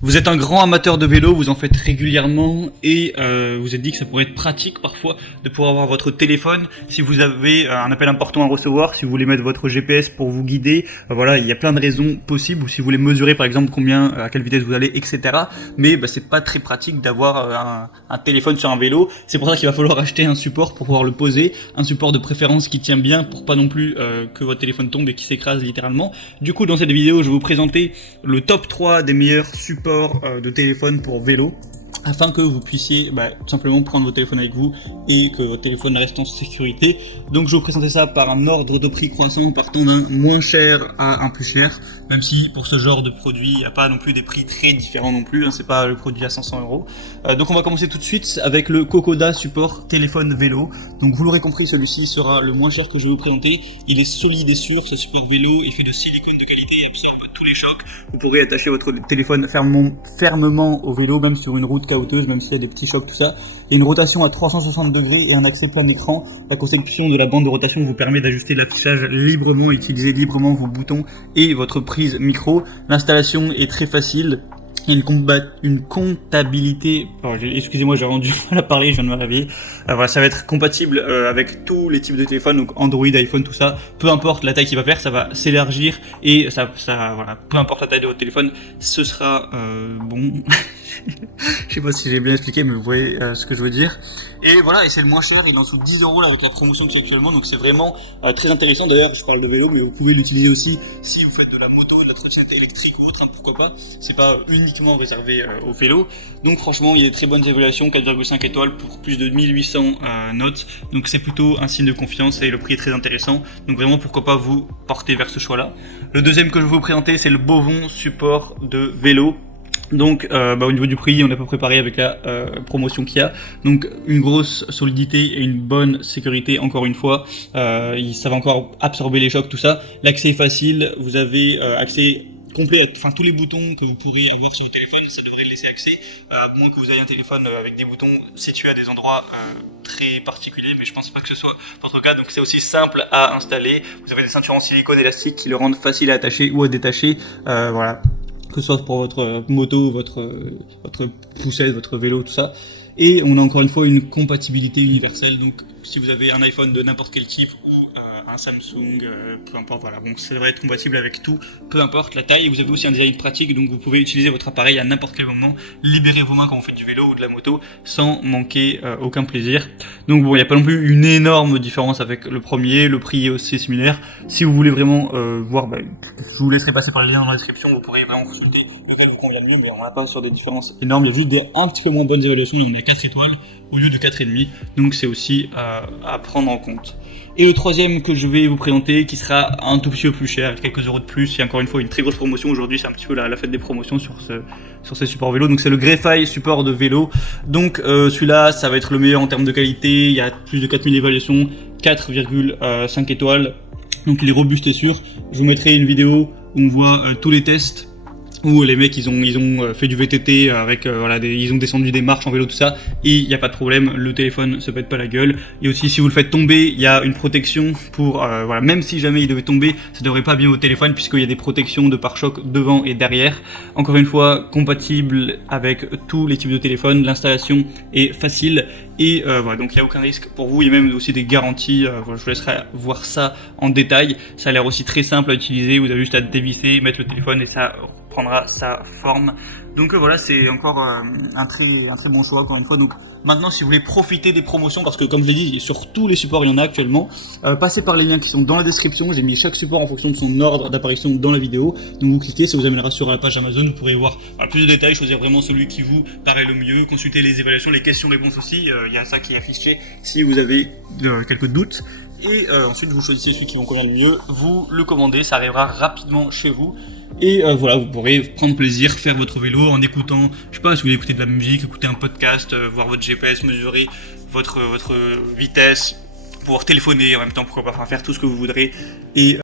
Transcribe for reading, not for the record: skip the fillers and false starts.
Vous êtes un grand amateur de vélo, vous en faites régulièrement et vous êtes dit que ça pourrait être pratique parfois de pouvoir avoir votre téléphone si vous avez un appel important à recevoir, si vous voulez mettre votre GPS pour vous guider, voilà, il y a plein de raisons possibles, ou si vous voulez mesurer par exemple combien, à quelle vitesse vous allez, etc. Mais c'est pas très pratique d'avoir un téléphone sur un vélo, c'est pour ça qu'il va falloir acheter un support pour pouvoir le poser, un support de préférence qui tient bien pour pas non plus que votre téléphone tombe et qui s'écrase littéralement. Du coup dans cette vidéo je vais vous présenter le top 3 des meilleurs supports de téléphone pour vélo afin que vous puissiez tout simplement prendre votre téléphone avec vous et que votre téléphone reste en sécurité. Donc je vais vous présenter ça par un ordre de prix croissant, partant d'un moins cher à un plus cher, même si pour ce genre de produit il n'y a pas non plus des prix très différents non plus, hein, c'est pas le produit à 500 €. Donc on va commencer tout de suite avec le Kokoda support téléphone vélo. Donc vous l'aurez compris, celui-ci sera le moins cher que je vais vous présenter. Il est solide et sûr, ce support vélo est fait de silicone de qualité et absorbe tous les chocs. Vous pourrez attacher votre téléphone fermement au vélo, même sur une route caouteuses, même s'il y a des petits chocs, tout ça. Il y a une rotation à 360 degrés et un accès plein écran. La conception de la bande de rotation vous permet d'ajuster l'affichage librement et utiliser librement vos boutons et votre prise micro. L'installation est très facile. Il y a une comptabilité, excusez-moi, j'ai rendu mal à parler, je viens de me réveiller. Voilà, ça va être compatible avec tous les types de téléphones, donc Android, iPhone, tout ça. Peu importe la taille qu'il va faire, ça va s'élargir et voilà, peu importe la taille de votre téléphone, ce sera bon. Je sais pas si j'ai bien expliqué, mais vous voyez ce que je veux dire. Et voilà, et c'est le moins cher, il est en dessous de 10 € là avec la promotion qu'il y a actuellement, donc c'est vraiment très intéressant. D'ailleurs, je parle de vélo, mais vous pouvez l'utiliser aussi si vous faites de la moto, de la trottinette électrique ou autre, hein, pourquoi pas. C'est pas uniquement réservé au vélo. Donc franchement, il y a des très bonnes évaluations, 4,5 étoiles pour plus de 1800 notes. Donc c'est plutôt un signe de confiance et le prix est très intéressant. Donc vraiment, pourquoi pas vous porter vers ce choix-là. Le deuxième que je vais vous présenter, c'est le Bovon support de vélo. Donc au niveau du prix, on est pas préparé avec la promotion qu'il y a. Donc une grosse solidité et une bonne sécurité, encore une fois. Ça va encore absorber les chocs, tout ça. L'accès est facile, vous avez accès complet, enfin tous les boutons que vous pourrez avoir sur le téléphone, ça devrait laisser accès, à moins que vous ayez un téléphone avec des boutons situés à des endroits très particuliers, mais je pense pas que ce soit votre cas. Donc c'est aussi simple à installer. Vous avez des ceintures en silicone élastique qui le rendent facile à attacher ou à détacher, voilà, que ce soit pour votre moto, votre poussette, votre vélo, tout ça. Et on a encore une fois une compatibilité universelle, donc si vous avez un iPhone de n'importe quel type ou un Samsung, peu importe, voilà, bon, ça devrait être compatible avec tout, peu importe la taille. Et vous avez aussi un design pratique, donc vous pouvez utiliser votre appareil à n'importe quel moment, libérer vos mains quand vous faites du vélo ou de la moto sans manquer aucun plaisir. Donc bon, il n'y a pas non plus une énorme différence avec le premier, le prix est aussi similaire. Si vous voulez vraiment voir, je vous laisserai passer par le lien dans la description, vous pourrez vraiment consulter lequel vous convient le mieux, mais on n'a pas sur des différences énormes, il y a juste des un petit peu moins bonnes évaluations, on est à 4 étoiles au lieu de 4,5, donc c'est aussi à prendre en compte. Et le troisième que je vais vous présenter, qui sera un tout petit peu plus cher, quelques euros de plus, il y a encore une fois une très grosse promotion aujourd'hui, c'est un petit peu la fête des promotions sur ces supports vélo. Donc c'est le Grefy support de vélo. Donc celui-là, ça va être le meilleur en termes de qualité, il y a plus de 4000 évaluations, 4,5 étoiles, donc il est robuste et sûr. Je vous mettrai une vidéo où on voit tous les tests, où les mecs ils ont fait du VTT avec ils ont descendu des marches en vélo, tout ça, et il n'y a pas de problème, le téléphone se pète pas la gueule. Et aussi si vous le faites tomber, il y a une protection pour même si jamais il devait tomber, ça devrait pas bien au téléphone puisqu'il y a des protections de pare-choc devant et derrière. Encore une fois, compatible avec tous les types de téléphones, l'installation est facile et donc il n'y a aucun risque pour vous. Il y a même aussi des garanties, je vous laisserai voir ça en détail. Ça a l'air aussi très simple à utiliser, vous avez juste à dévisser, mettre le téléphone et ça prendra sa forme. Donc voilà, c'est encore un très bon choix, encore une fois. Donc maintenant, si vous voulez profiter des promotions, parce que comme je l'ai dit, sur tous les supports il y en a actuellement, passez par les liens qui sont dans la description. J'ai mis chaque support en fonction de son ordre d'apparition dans la vidéo, donc vous cliquez, ça vous amènera sur la page Amazon, vous pourrez voir plus de détails, choisir vraiment celui qui vous paraît le mieux, consulter les évaluations, les questions-réponses aussi, il y a ça qui est affiché si vous avez quelques doutes. Et ensuite vous choisissez celui qui vous convient le mieux, vous le commandez, ça arrivera rapidement chez vous. Et voilà, vous pourrez prendre plaisir, faire votre vélo en écoutant, je sais pas, si vous voulez écouter de la musique, écouter un podcast, voir votre GPS, mesurer votre vitesse, pouvoir téléphoner en même temps, pourquoi pas, faire tout ce que vous voudrez. Et